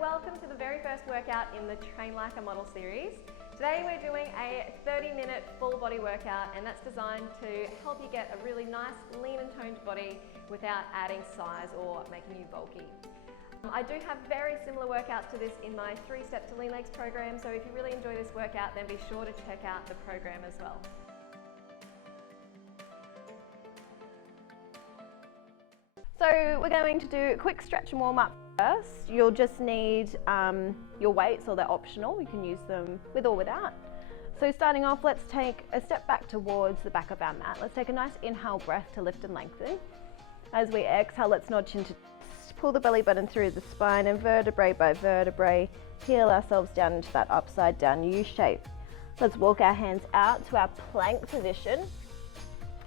welcome to the very first workout in the Train Like a Model series. Today we're doing a 30-minute full body workout, and that's designed to help you get a really nice lean and toned body without adding size or making you bulky. I do have very similar workouts to this in my 3 Steps to Lean Legs program, so if you really enjoy this workout, then be sure to check out the program as well. So we're going to do a quick stretch and warm up first. You'll just need your weights, or they're optional. You can use them with or without. So starting off, let's take a step back towards the back of our mat. Let's take a nice inhale breath to lift and lengthen. As we exhale, let's nod chin to chest, pull the belly button through the spine, and vertebrae by vertebrae, peel ourselves down into that upside down U shape. Let's walk our hands out to our plank position.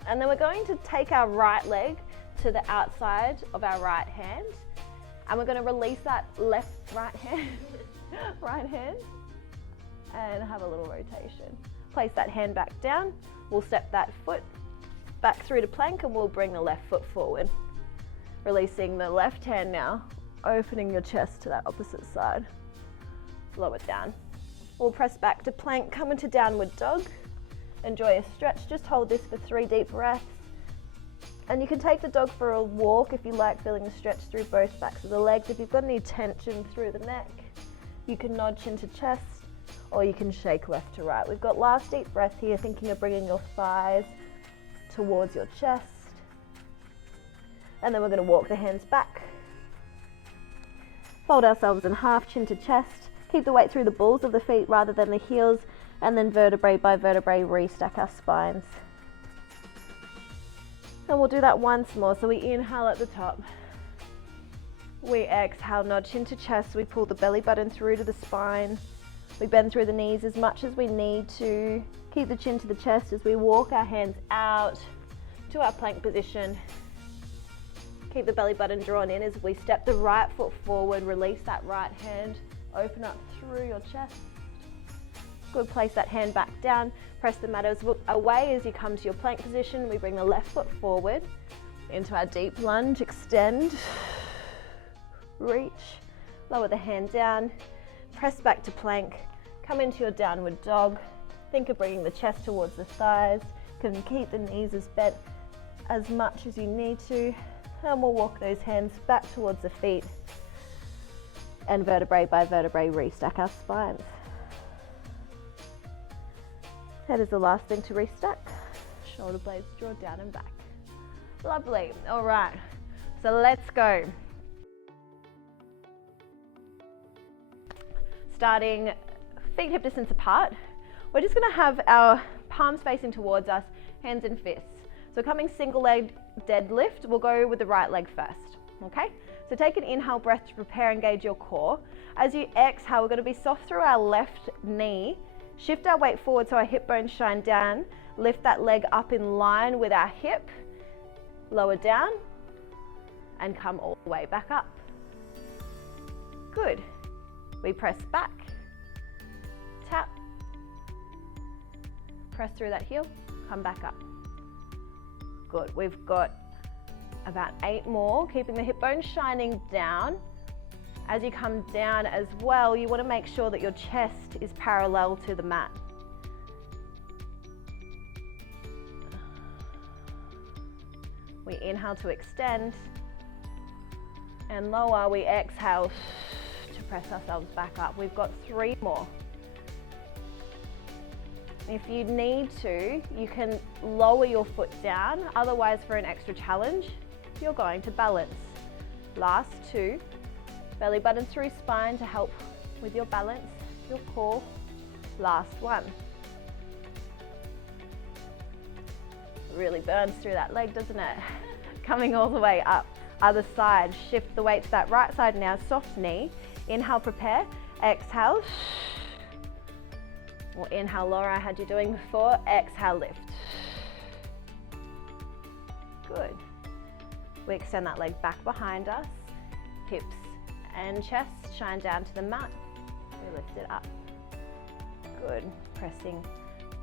And then we're going to take our right leg to the outside of our right hand, and we're going to release that right hand and have a little rotation. Place that hand back down. We'll step that foot back through to plank, and we'll bring the left foot forward. Releasing the left hand now, opening your chest to that opposite side. Lower it down. We'll press back to plank, come into downward dog. Enjoy a stretch. Just hold this for 3 deep breaths. And you can take the dog for a walk if you like, feeling the stretch through both backs of the legs. If you've got any tension through the neck, you can nod chin to chest, or you can shake left to right. We've got last deep breath here, thinking of bringing your thighs towards your chest. And then we're going to walk the hands back. Fold ourselves in half, chin to chest. Keep the weight through the balls of the feet rather than the heels. And then vertebrae by vertebrae, restack our spines. And we'll do that once more. So we inhale at the top. We exhale, nod chin to chest. We pull the belly button through to the spine. We bend through the knees as much as we need to. Keep the chin to the chest as we walk our hands out to our plank position. Keep the belly button drawn in as we step the right foot forward. Release that right hand. Open up through your chest. Good, place that hand back down. Press the mat away as you come to your plank position. We bring the left foot forward into our deep lunge. Extend, reach, lower the hand down. Press back to plank. Come into your downward dog. Think of bringing the chest towards the thighs. You can keep the knees as bent as much as you need to. And we'll walk those hands back towards the feet. And vertebrae by vertebrae, restack our spines. That is the last thing to restack. Shoulder blades draw down and back. Lovely. All right, so let's go. Starting feet hip distance apart. We're just going to have our palms facing towards us, hands and fists. So coming single leg deadlift, we'll go with the right leg first. Okay? So take an inhale breath to prepare and engage your core. As you exhale, we're going to be soft through our left knee. Shift our weight forward so our hip bones shine down. Lift that leg up in line with our hip. Lower down and come all the way back up. Good. We press back, tap, press through that heel, come back up. Good. We've got about 8 more, keeping the hip bones shining down. As you come down as well, you want to make sure that your chest is parallel to the mat. We inhale to extend and lower. We exhale to press ourselves back up. We've got 3 more. If you need to, you can lower your foot down. Otherwise, for an extra challenge, you're going to balance. Last 2. Belly button through spine to help with your balance, your core. Last 1. Really burns through that leg, doesn't it? Coming all the way up. Other side, shift the weight to that right side now, soft knee. Inhale, prepare. Exhale. Or inhale, lower, I had you doing before. Exhale, lift. Good. We extend that leg back behind us. Hips and chest shine down to the mat. We lift it up. Good. Pressing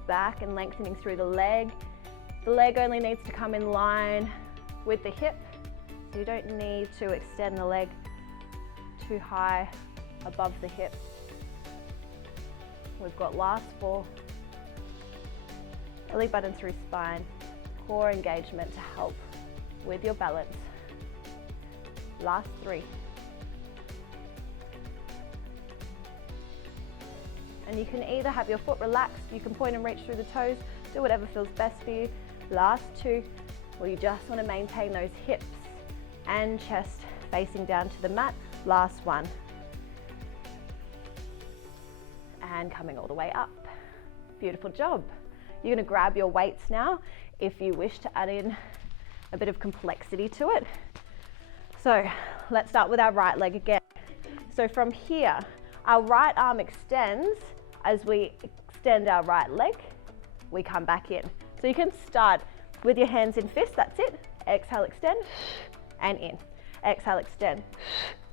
back and lengthening through the leg. The leg only needs to come in line with the hip, so you don't need to extend the leg too high above the hip. We've got last 4. Belly button through spine, core engagement to help with your balance. Last 3. And you can either have your foot relaxed, you can point and reach through the toes, do whatever feels best for you. Last 2, or you just want to maintain those hips and chest facing down to the mat. Last 1. And coming all the way up. Beautiful job. You're going to grab your weights now if you wish to add in a bit of complexity to it. So let's start with our right leg again. So from here, our right arm extends. As we extend our right leg, we come back in. So you can start with your hands in fists, that's it. Exhale, extend, and in. Exhale, extend,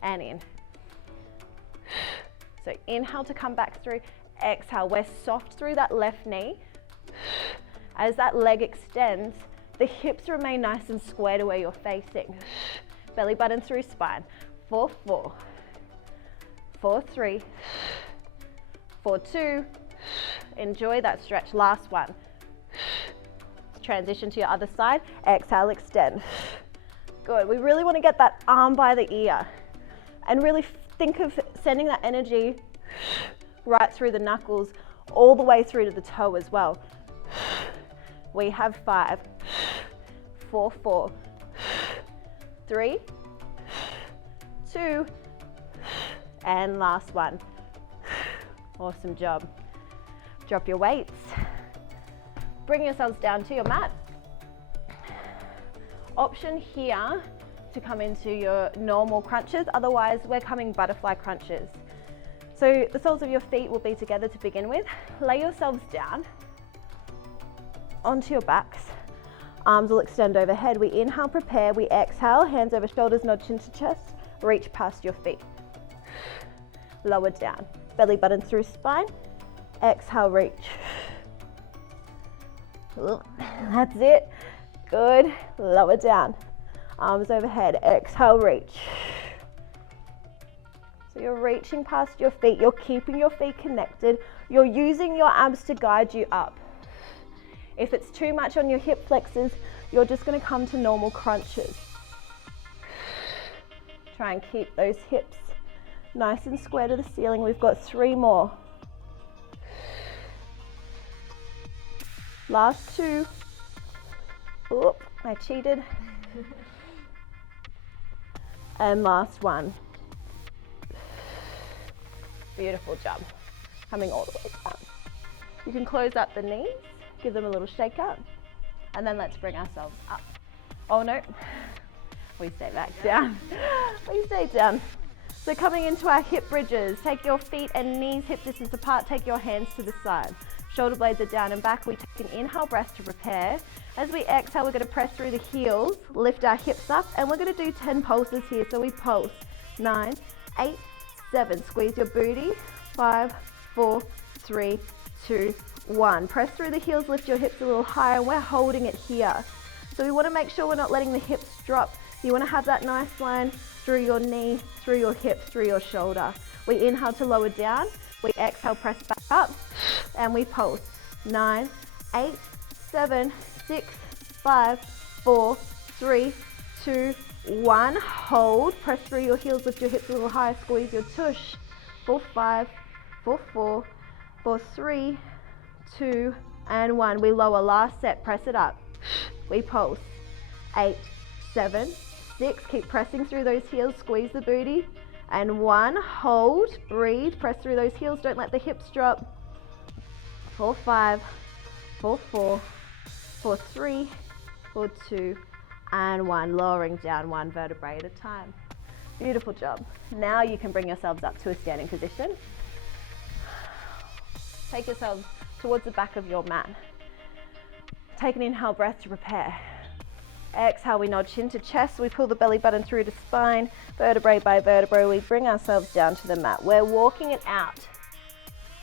and in. So inhale to come back through. Exhale, we're soft through that left knee. As that leg extends, the hips remain nice and square to where you're facing. Belly button through spine. 4, 4, 4, 3, 4, 2. Enjoy that stretch. Last 1. Transition to your other side. Exhale, extend. Good. We really want to get that arm by the ear and really think of sending that energy right through the knuckles, all the way through to the toe as well. We have 5, 4, 4, 3, 2, and last 1. Awesome job. Drop your weights. Bring yourselves down to your mat. Option here to come into your normal crunches, otherwise we're coming butterfly crunches. So the soles of your feet will be together to begin with. Lay yourselves down onto your backs. Arms will extend overhead. We inhale, prepare. We exhale, hands over shoulders, nod chin to chest. Reach past your feet. Lower down. Belly button through spine. Exhale, reach. That's it. Good. Lower down. Arms overhead. Exhale, reach. So you're reaching past your feet. You're keeping your feet connected. You're using your abs to guide you up. If it's too much on your hip flexors, you're just going to come to normal crunches. Try and keep those hips nice and square to the ceiling. We've got 3 more. Last 2. Oop, I cheated. And last 1. Beautiful job. Coming all the way down. You can close up the knees, give them a little shake out, and then let's bring ourselves up. Oh no, we stay back down. We stay down. So coming into our hip bridges, take your feet and knees hip distance apart, take your hands to the side. Shoulder blades are down and back. We take an inhale breath to prepare. As we exhale, we're going to press through the heels, lift our hips up, and we're going to do 10 pulses here. So we pulse 9, 8, 7. Squeeze your booty. 5, 4, 3, 2, 1. Press through the heels, lift your hips a little higher, and we're holding it here. So we want to make sure we're not letting the hips drop. You want to have that nice line through your knee, through your hip, through your shoulder. We inhale to lower down. We exhale, press back up, and we pulse. 9, 8, 7, 6, 5, 4, 3, 2, 1. Hold. Press through your heels, lift your hips a little higher, squeeze your tush. 4, 5, 4, 4, 4, 3, 2, and 1. We lower. Last set. Press it up. We pulse. 8, 7, 6. Keep pressing through those heels. Squeeze the booty. And 1. Hold. Breathe. Press through those heels. Don't let the hips drop. 4, 5, 4, 4, 4, 3, 4, 2, and 1. Lowering down 1 vertebrae at a time. Beautiful job. Now you can bring yourselves up to a standing position. Take yourselves towards the back of your mat. Take an inhale breath to prepare. Exhale, we nod chin to chest. We pull the belly button through to spine. Vertebrae by vertebrae, we bring ourselves down to the mat. We're walking it out.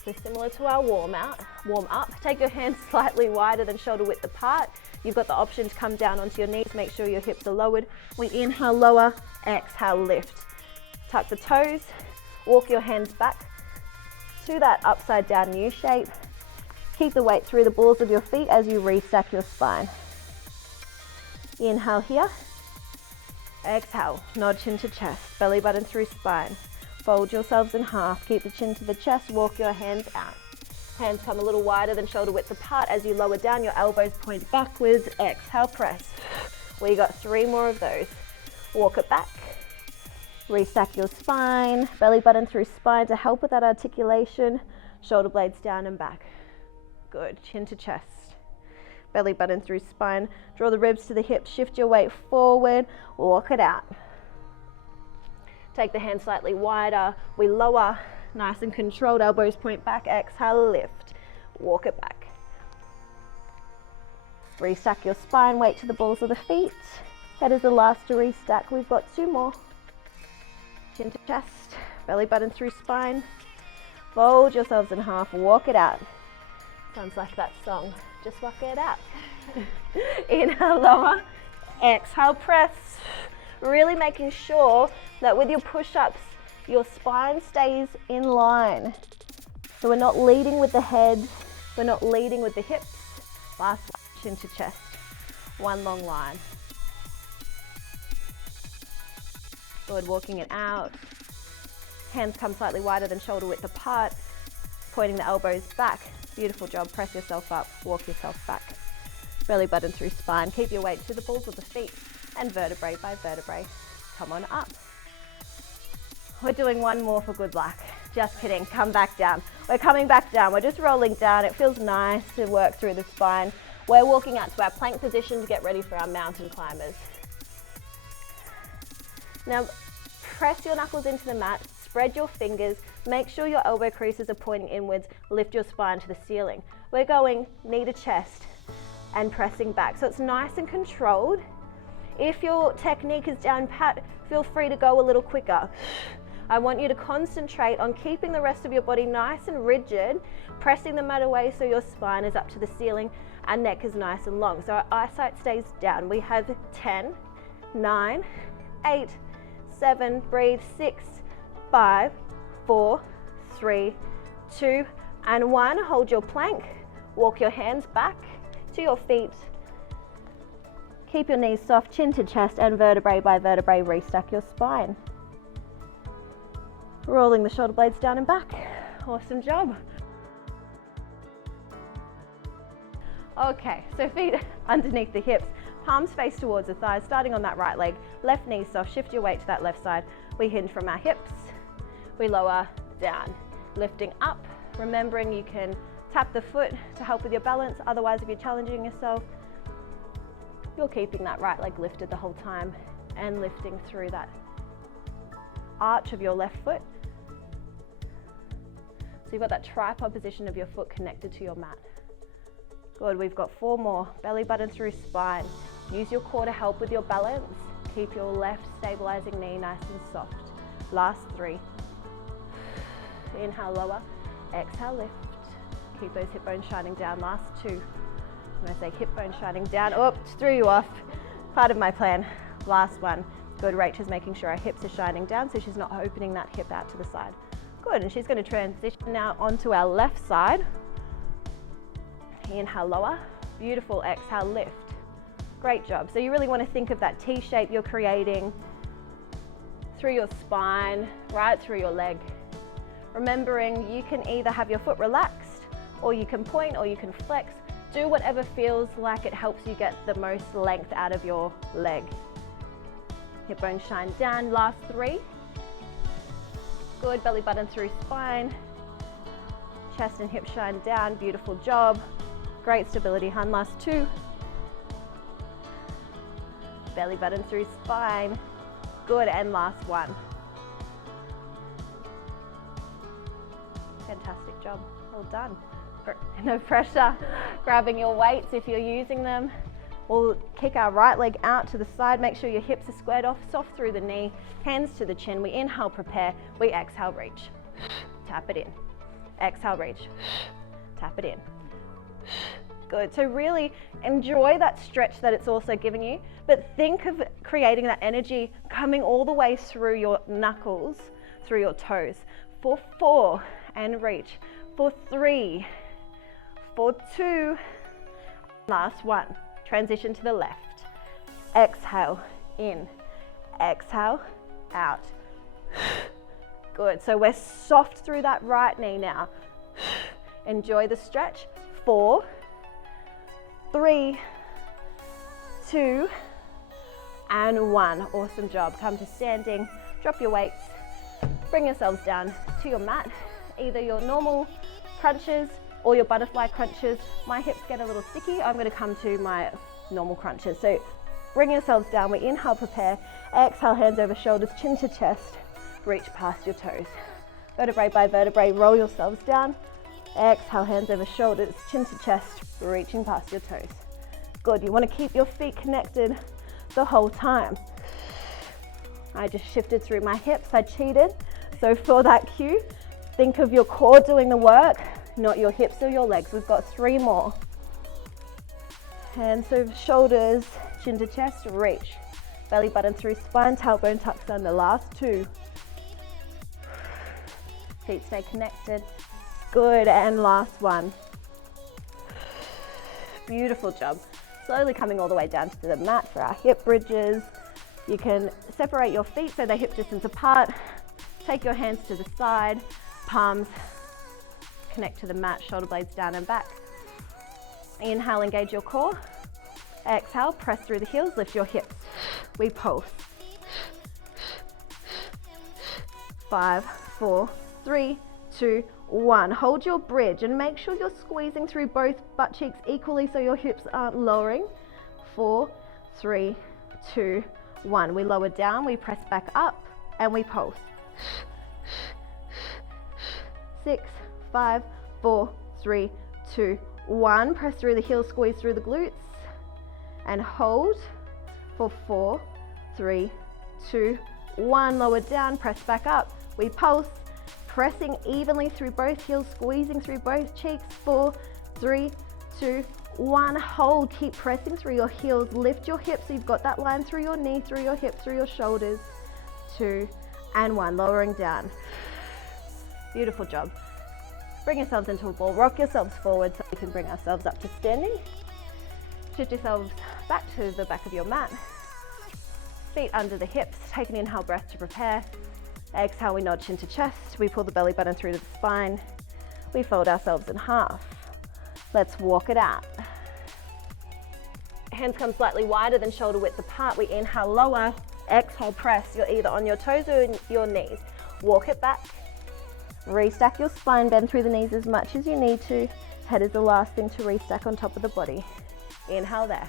So similar to our warm up. Take your hands slightly wider than shoulder width apart. You've got the option to come down onto your knees. Make sure your hips are lowered. We inhale, lower. Exhale, lift. Tuck the toes. Walk your hands back to that upside down U shape. Keep the weight through the balls of your feet as you restack your spine. Inhale here. Exhale, nod chin to chest, belly button through spine. Fold yourselves in half, keep the chin to the chest, walk your hands out. Hands come a little wider than shoulder width apart as you lower down, your elbows point backwards. Exhale, press. We got 3 more of those. Walk it back. Restack your spine, belly button through spine to help with that articulation. Shoulder blades down and back. Good, chin to chest. Belly button through spine. Draw the ribs to the hips, shift your weight forward, walk it out. Take the hand slightly wider, we lower, nice and controlled, elbows point back, exhale, lift, walk it back. Restack your spine, weight to the balls of the feet. Head is the last to restack, we've got 2 more. Chin to chest, belly button through spine. Fold yourselves in half, walk it out. Sounds like that song, just walk it out. Inhale, lower, exhale, press. Really making sure that with your push-ups, your spine stays in line. So we're not leading with the head, we're not leading with the hips. Last one, chin to chest, 1 long line. Good, walking it out. Hands come slightly wider than shoulder width apart, pointing the elbows back. Beautiful job, press yourself up, walk yourself back. Belly button through spine, keep your weight to the balls of the feet and vertebrae by vertebrae. Come on up. We're doing 1 more for good luck. Just kidding, come back down. We're coming back down, we're just rolling down. It feels nice to work through the spine. We're walking out to our plank position to get ready for our mountain climbers. Now, press your knuckles into the mat, spread your fingers, make sure your elbow creases are pointing inwards, lift your spine to the ceiling. We're going knee to chest and pressing back. So it's nice and controlled. If your technique is down pat, feel free to go a little quicker. I want you to concentrate on keeping the rest of your body nice and rigid, pressing the mat away so your spine is up to the ceiling and neck is nice and long. So our eyesight stays down. We have 10, 9, 8, 7, breathe, 6, 5, 4, 3, 2, and 1. Hold your plank. Walk your hands back to your feet. Keep your knees soft, chin to chest, and vertebrae by vertebrae, restack your spine. Rolling the shoulder blades down and back. Awesome job. Okay, so feet underneath the hips, palms face towards the thighs, starting on that right leg, left knee soft, shift your weight to that left side. We hinge from our hips, we lower down, lifting up, remembering you can tap the foot to help with your balance. Otherwise, if you're challenging yourself, you're keeping that right leg lifted the whole time and lifting through that arch of your left foot. So you've got that tripod position of your foot connected to your mat. Good, we've got 4 more. Belly button through spine. Use your core to help with your balance. Keep your left stabilizing knee nice and soft. Last 3. Inhale, lower. Exhale, lift. Keep those hip bones shining down. Last 2. When I say hip bones shining down, oops, threw you off. Part of my plan. Last one. Good, Rachel's making sure her hips are shining down so she's not opening that hip out to the side. Good, and she's going to transition now onto our left side. Inhale, lower. Beautiful, exhale, lift. Great job. So you really want to think of that T shape you're creating through your spine, right through your leg. Remembering you can either have your foot relaxed, or you can point, or you can flex. Do whatever feels like it helps you get the most length out of your leg. Hip bones shine down. Last 3. Good, belly button through spine. Chest and hips shine down. Beautiful job. Great stability, hun. Last 2. Belly button through spine. Good, and last 1. Fantastic job. Well done. No pressure. Grabbing your weights if you're using them. We'll kick our right leg out to the side. Make sure your hips are squared off, soft through the knee, hands to the chin. We inhale, prepare. We exhale, reach. Tap it in. Exhale, reach. Tap it in. Good. So really enjoy that stretch that it's also giving you, but think of creating that energy coming all the way through your knuckles through your toes. For 4, and reach. For 3, for 2, last 1. Transition to the left. Exhale, in. Exhale, out. Good, so we're soft through that right knee now. Enjoy the stretch. 4, 3, 2, and 1. Awesome job. Come to standing, drop your weights, bring yourselves down to your mat, either your normal crunches or your butterfly crunches. My hips get a little sticky. I'm going to come to my normal crunches. So bring yourselves down. We inhale, prepare. Exhale, hands over shoulders, chin to chest. Reach past your toes. Vertebrae by vertebrae, roll yourselves down. Exhale, hands over shoulders, chin to chest, reaching past your toes. Good, you want to keep your feet connected the whole time. I just shifted through my hips, I cheated. So for that cue, think of your core doing the work, not your hips or your legs. We've got 3 more. Hands over shoulders, chin to chest, reach. Belly button through spine, tailbone tucks under, last 2. Feet stay connected. Good, and last 1. Beautiful job. Slowly coming all the way down to the mat for our hip bridges. You can separate your feet so they're hip distance apart. Take your hands to the side, palms connect to the mat, shoulder blades down and back. Inhale, engage your core. Exhale, press through the heels, lift your hips. We pulse. 5, 4, 3, 2, 1. Hold your bridge and make sure you're squeezing through both butt cheeks equally so your hips aren't lowering. 4, 3, 2, 1. We lower down, we press back up, and we pulse. 6, 5, 4, 3, 2, 1. Press through the heels, squeeze through the glutes, and hold for 4, 3, 2, 1. Lower down, press back up. We pulse, pressing evenly through both heels, squeezing through both cheeks. 4, 3, 2, 1. Hold, keep pressing through your heels. Lift your hips so you've got that line through your knee, through your hip, through your shoulders. 2 and 1. Lowering down. Beautiful job. Bring yourselves into a ball. Rock yourselves forward so we can bring ourselves up to standing. Shift yourselves back to the back of your mat. Feet under the hips. Take an inhale breath to prepare. Exhale, we nod chin to chest. We pull the belly button through to the spine. We fold ourselves in half. Let's walk it out. Hands come slightly wider than shoulder width apart. We inhale, lower. Exhale, press. You're either on your toes or your knees. Walk it back. Restack your spine, bend through the knees as much as you need to. Head is the last thing to restack on top of the body. Inhale there.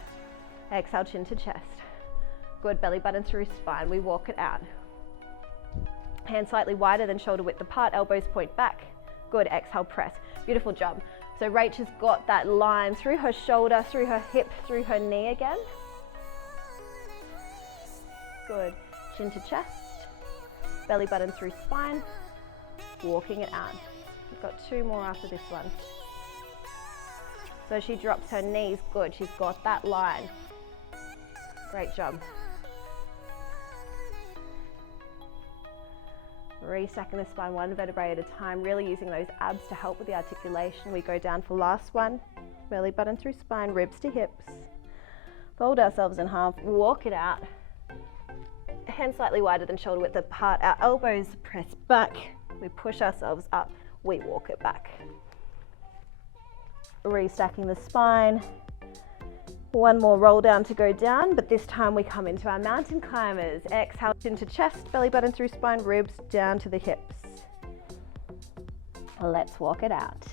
Exhale, chin to chest. Good, belly button through spine. We walk it out. Hands slightly wider than shoulder width apart, elbows point back. Good, exhale, press. Beautiful job. So Rach has got that line through her shoulder, through her hip, through her knee again. Good, chin to chest. Belly button through spine. Walking it out. We've got 2 more after this one. So she drops her knees. Good, she's got that line. Great job. Restacking the spine 1 vertebrae at a time, really using those abs to help with the articulation. We go down for last one. Belly button through spine, ribs to hips. Fold ourselves in half, walk it out. Hands slightly wider than shoulder width apart. Our elbows press back. We push ourselves up. We walk it back. Restacking the spine. 1 more roll down to go down, but this time we come into our mountain climbers. Exhale into chest, belly button through spine, ribs down to the hips. Let's walk it out.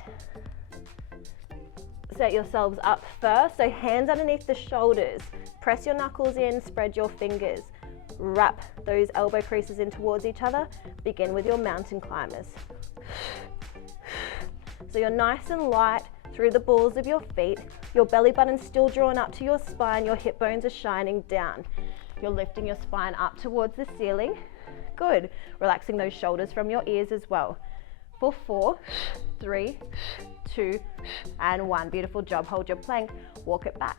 Set yourselves up first, so hands underneath the shoulders. Press your knuckles in, spread your fingers. Wrap those elbow creases in towards each other. Begin with your mountain climbers. So you're nice and light through the balls of your feet. Your belly button's still drawn up to your spine. Your hip bones are shining down. You're lifting your spine up towards the ceiling. Good. Relaxing those shoulders from your ears as well. For 4, 3, 2, and 1. Beautiful job. Hold your plank. Walk it back.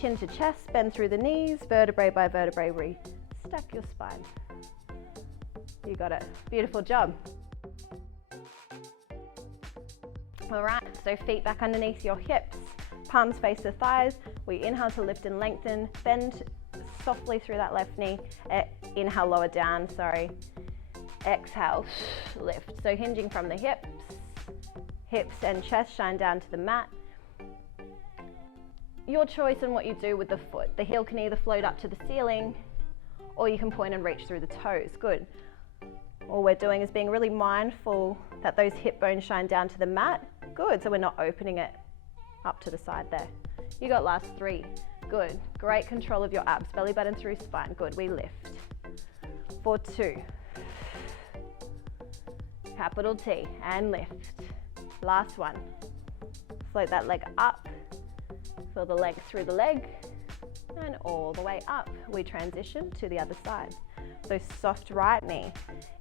Chin to chest, bend through the knees, vertebrae by vertebrae, restack your spine. You got it. Beautiful job. All right, so feet back underneath your hips, palms face the thighs. We inhale to lift and lengthen, bend softly through that left knee. Inhale, lower down, sorry. Exhale, lift. So hinging from the hips and chest shine down to the mat. Your choice on what you do with the foot. The heel can either float up to the ceiling or you can point and reach through the toes. Good. All we're doing is being really mindful that those hip bones shine down to the mat. Good, so we're not opening it up to the side there. You got last 3. Good. Great control of your abs. Belly button through spine. Good, we lift. For 2. Capital T and lift. Last one. Float that leg up. Feel the length through the leg and all the way up. We transition to the other side. So soft right knee.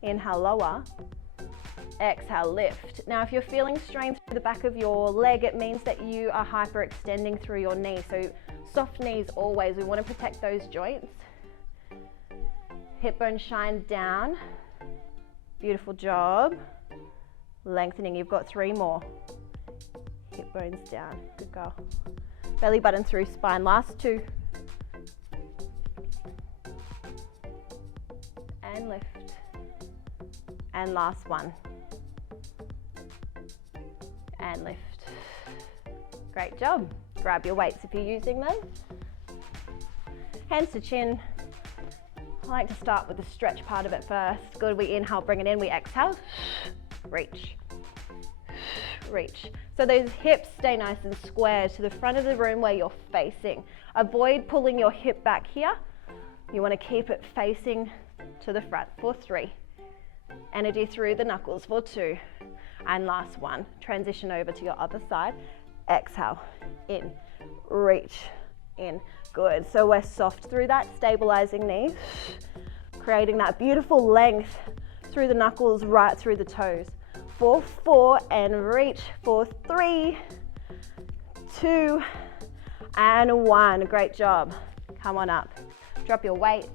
Inhale, lower. Exhale, lift. Now, if you're feeling strain through the back of your leg, it means that you are hyperextending through your knee. So soft knees always. We want to protect those joints. Hip bones shine down. Beautiful job. Lengthening. You've got 3 more. Hip bones down. Good girl. Belly button through spine. Last 2. And lift. And last 1. And lift. Great job. Grab your weights if you're using them. Hands to chin. I like to start with the stretch part of it first. Good, we inhale, bring it in, we exhale. Reach. Reach. So those hips stay nice and square to the front of the room where you're facing. Avoid pulling your hip back here. You want to keep it facing to the front. For 3. Energy through the knuckles. For 2. And last 1. Transition over to your other side. Exhale. In. Reach. In. Good. So we're soft through that, stabilizing knees. Creating that beautiful length through the knuckles, right through the toes. For 4 and reach. For 3, 2, and 1. Great job. Come on up. Drop your weights.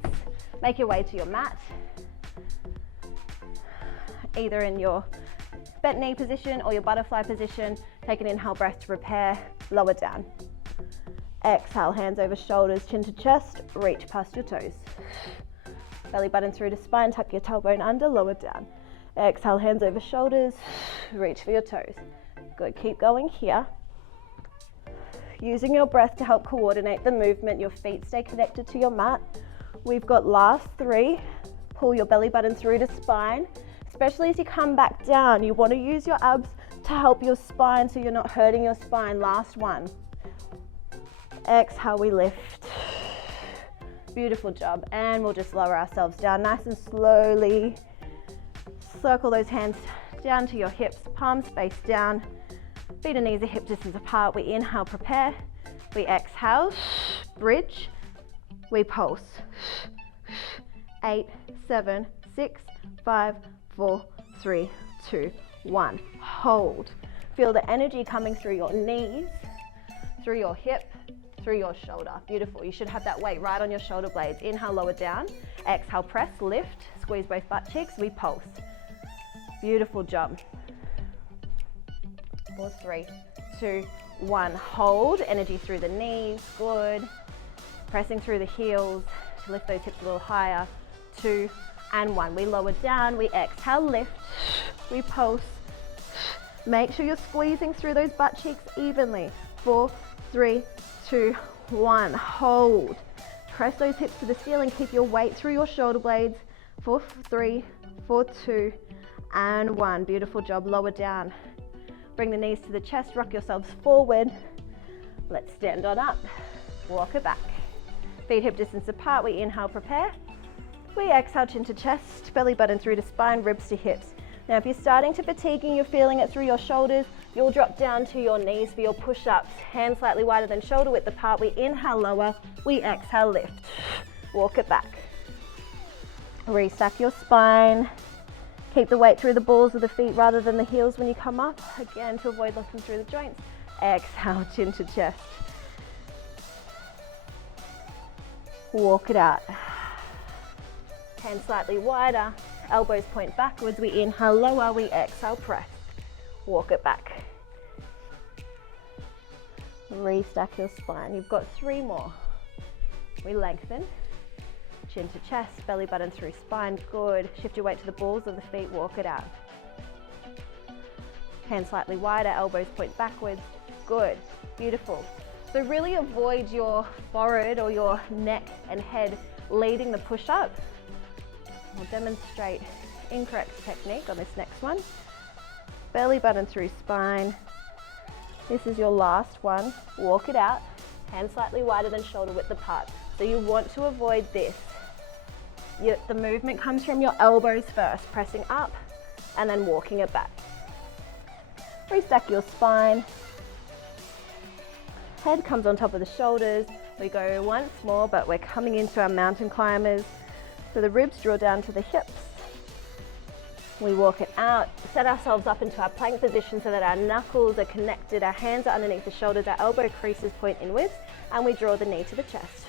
Make your way to your mat. Either in your bent knee position or your butterfly position. Take an inhale breath to prepare. Lower down. Exhale, hands over shoulders, chin to chest. Reach past your toes. Belly button through to spine. Tuck your tailbone under. Lower down. Exhale, hands over shoulders. Reach for your toes. Good. Keep going here. Using your breath to help coordinate the movement. Your feet stay connected to your mat. We've got last 3. Pull your belly button through to spine. Especially as you come back down, you want to use your abs to help your spine so you're not hurting your spine. Last 1. Exhale, we lift. Beautiful job. And we'll just lower ourselves down nice and slowly. Circle those hands down to your hips, palms face down. Feet and knees are hip distance apart. We inhale, prepare. We exhale, bridge. We pulse. 8, 7, 6, 5, 4, 3, 2, 1. Hold. Feel the energy coming through your knees, through your hip, through your shoulder. Beautiful. You should have that weight right on your shoulder blades. Inhale, lower down. Exhale, press, lift. Squeeze both butt cheeks. We pulse. Beautiful job. 4, 3, 2, 1. Hold. Energy through the knees. Good. Pressing through the heels to lift those hips a little higher. 2 and 1. We lower down. We exhale, lift. We pulse. Make sure you're squeezing through those butt cheeks evenly. 4, 3, 2, 1. Hold. Press those hips to the ceiling. Keep your weight through your shoulder blades. 4, 3, 4, 2, and 1. Beautiful job. Lower down. Bring the knees to the chest. Rock yourselves forward. Let's stand on up. Walk it back. Feet hip distance apart. We inhale, prepare. We exhale, chin to chest. Belly button through to spine, ribs to hips. Now, if you're starting to fatigue and you're feeling it through your shoulders, you'll drop down to your knees for your push-ups. Hands slightly wider than shoulder width apart. We inhale, lower. We exhale, lift. Walk it back. Restack your spine. Keep the weight through the balls of the feet rather than the heels when you come up. Again, to avoid locking through the joints. Exhale, chin to chest. Walk it out. Hands slightly wider elbows point backwards. We inhale, lower, we exhale, press. Walk it back. Restack your spine. You've got 3 more. We lengthen. Chin to chest, belly button through spine. Good. Shift your weight to the balls of the feet. Walk it out. Hands slightly wider, elbows point backwards. Good. Beautiful. So really avoid your forehead or your neck and head leading the push-up. We'll demonstrate incorrect technique on this next one. Belly button through spine. This is your last one. Walk it out. Hands slightly wider than shoulder width apart. So you want to avoid this. The movement comes from your elbows first, pressing up and then walking it back. Restack your spine. Head comes on top of the shoulders. We go once more, but we're coming into our mountain climbers. So the ribs draw down to the hips. We walk it out, set ourselves up into our plank position so that our knuckles are connected, our hands are underneath the shoulders, our elbow creases point inwards, and we draw the knee to the chest.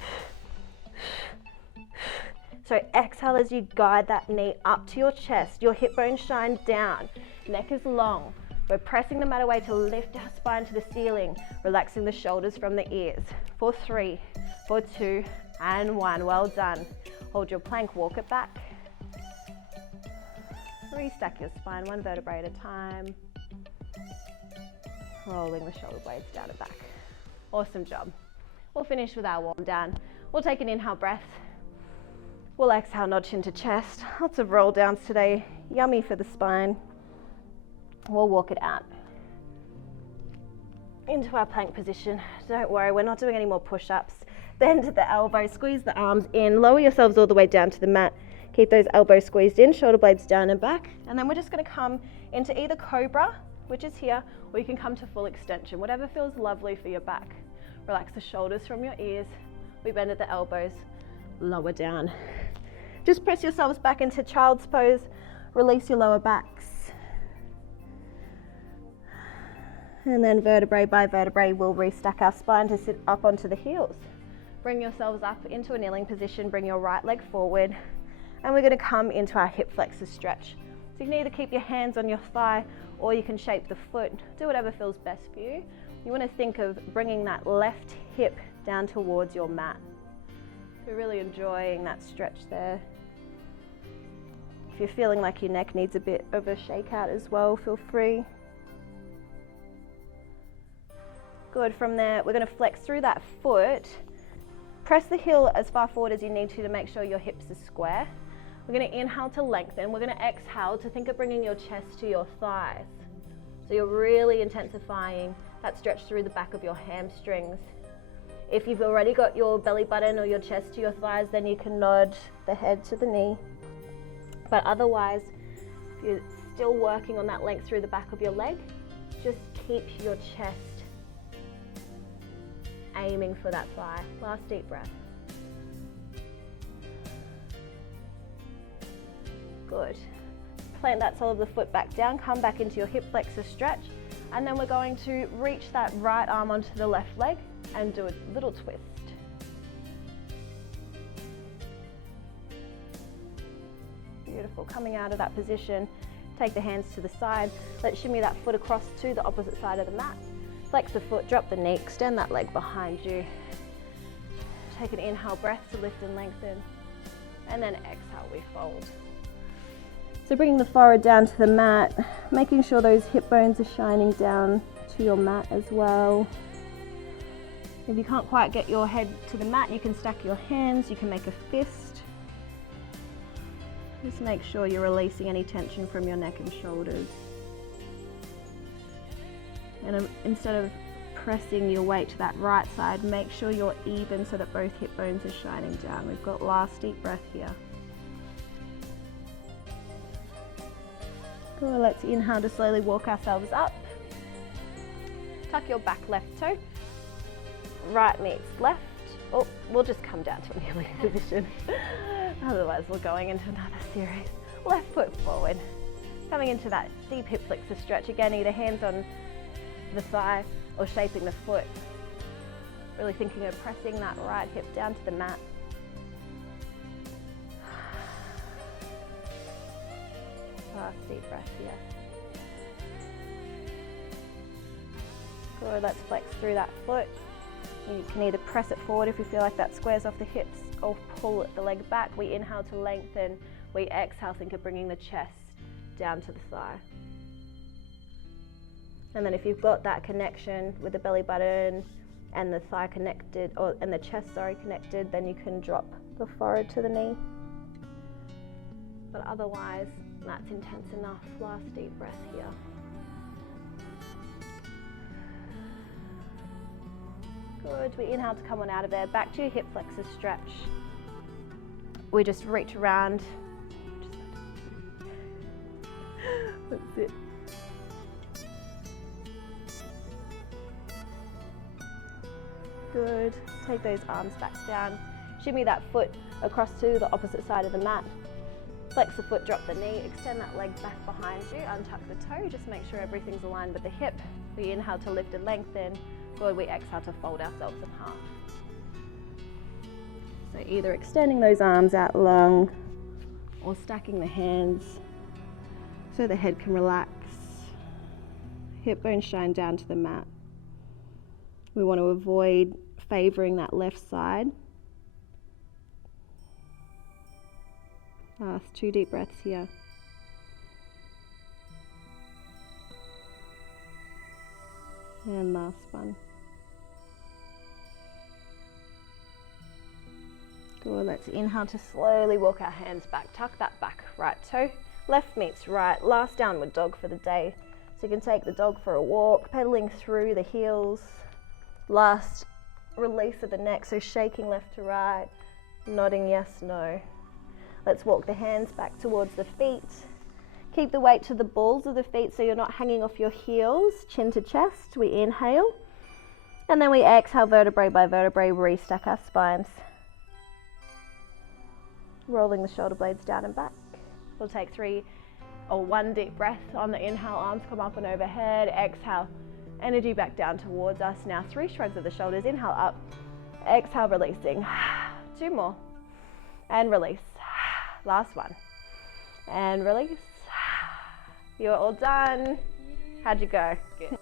So exhale as you guide that knee up to your chest. Your hip bones shine down, neck is long. We're pressing the mat away to lift our spine to the ceiling, relaxing the shoulders from the ears. For 3, for 2, and 1. Well done. Hold your plank, walk it back. Restack your spine, 1 vertebrae at a time. Rolling the shoulder blades down and back. Awesome job. We'll finish with our warm down. We'll take an inhale breath. We'll exhale, nod chin to chest. Lots of roll downs today. Yummy for the spine. We'll walk it out into our plank position. Don't worry, we're not doing any more push-ups. Bend the elbows, squeeze the arms in, lower yourselves all the way down to the mat. Keep those elbows squeezed in, shoulder blades down and back. And then we're just going to come into either Cobra, which is here, or you can come to full extension, whatever feels lovely for your back. Relax the shoulders from your ears. We bend at the elbows, lower down. Just press yourselves back into child's pose. Release your lower backs. And then vertebrae by vertebrae, we'll restack our spine to sit up onto the heels. Bring yourselves up into a kneeling position, bring your right leg forward, and we're going to come into our hip flexor stretch. So you can either keep your hands on your thigh or you can shape the foot. Do whatever feels best for you. You want to think of bringing that left hip down towards your mat. So really enjoying that stretch there. If you're feeling like your neck needs a bit of a shake out as well, feel free. Good. From there, we're going to flex through that foot. Press the heel as far forward as you need to make sure your hips are square. We're going to inhale to lengthen. We're going to exhale to think of bringing your chest to your thighs. So you're really intensifying that stretch through the back of your hamstrings. If you've already got your belly button or your chest to your thighs, then you can nod the head to the knee. But otherwise, if you're still working on that length through the back of your leg, just keep your chest aiming for that thigh. Last deep breath. Good. Plant that sole of the foot back down, come back into your hip flexor stretch, and then we're going to reach that right arm onto the left leg and do a little twist. Beautiful. Coming out of that position, take the hands to the side. Let's shimmy that foot across to the opposite side of the mat. Flex the foot, drop the knee, extend that leg behind you. Take an inhale breath to lift and lengthen, and then exhale, we fold. So bringing the forehead down to the mat, making sure those hip bones are shining down to your mat as well. If you can't quite get your head to the mat, you can stack your hands, you can make a fist. Just make sure you're releasing any tension from your neck and shoulders. And instead of pressing your weight to that right side, make sure you're even so that both hip bones are shining down. We've got last deep breath here. Good, let's inhale to slowly walk ourselves up. Tuck your back left toe. Right meets left. Oh, we'll just come down to a kneeling position. Otherwise we're going into another series. Left foot forward. Coming into that deep hip flexor stretch. Again, either hands on the thigh or shaping the foot. Really thinking of pressing that right hip down to the mat. Last deep breath here. Good, let's flex through that foot. You can either press it forward if you feel like that squares off the hips, or pull the leg back. We inhale to lengthen, we exhale, think of bringing the chest down to the thigh. And then if you've got that connection with the belly button and the thigh connected, and the chest, connected, then you can drop the forehead to the knee. But otherwise, that's intense enough. Last deep breath here. Good, we inhale to come on out of there, back to your hip flexor stretch. We just reach around. That's it. Good, take those arms back down. Shimmy that foot across to the opposite side of the mat. Flex the foot, drop the knee, extend that leg back behind you, untuck the toe, just make sure everything's aligned with the hip. We inhale to lift and lengthen. Good, we exhale to fold ourselves in half. So either extending those arms out long or stacking the hands so the head can relax. Hip bones shine down to the mat. We want to avoid favoring that left side. Last 2 deep breaths here. And last one. Good, let's inhale to slowly walk our hands back. Tuck that back right toe. Left meets right. Last downward dog for the day. So you can take the dog for a walk, pedaling through the heels. Last release of the neck, so shaking left to right, nodding yes, no. Let's walk the hands back towards the feet. Keep the weight to the balls of the feet so you're not hanging off your heels, chin to chest. We inhale, and then we exhale vertebrae by vertebrae, restack our spines. Rolling the shoulder blades down and back. We'll take 1 deep breath on the inhale, arms come up and overhead. Exhale, energy back down towards us. Now 3 shrugs of the shoulders, inhale up, exhale releasing. 2 more, and release. Last one, and release. You're all done. How'd you go? Good.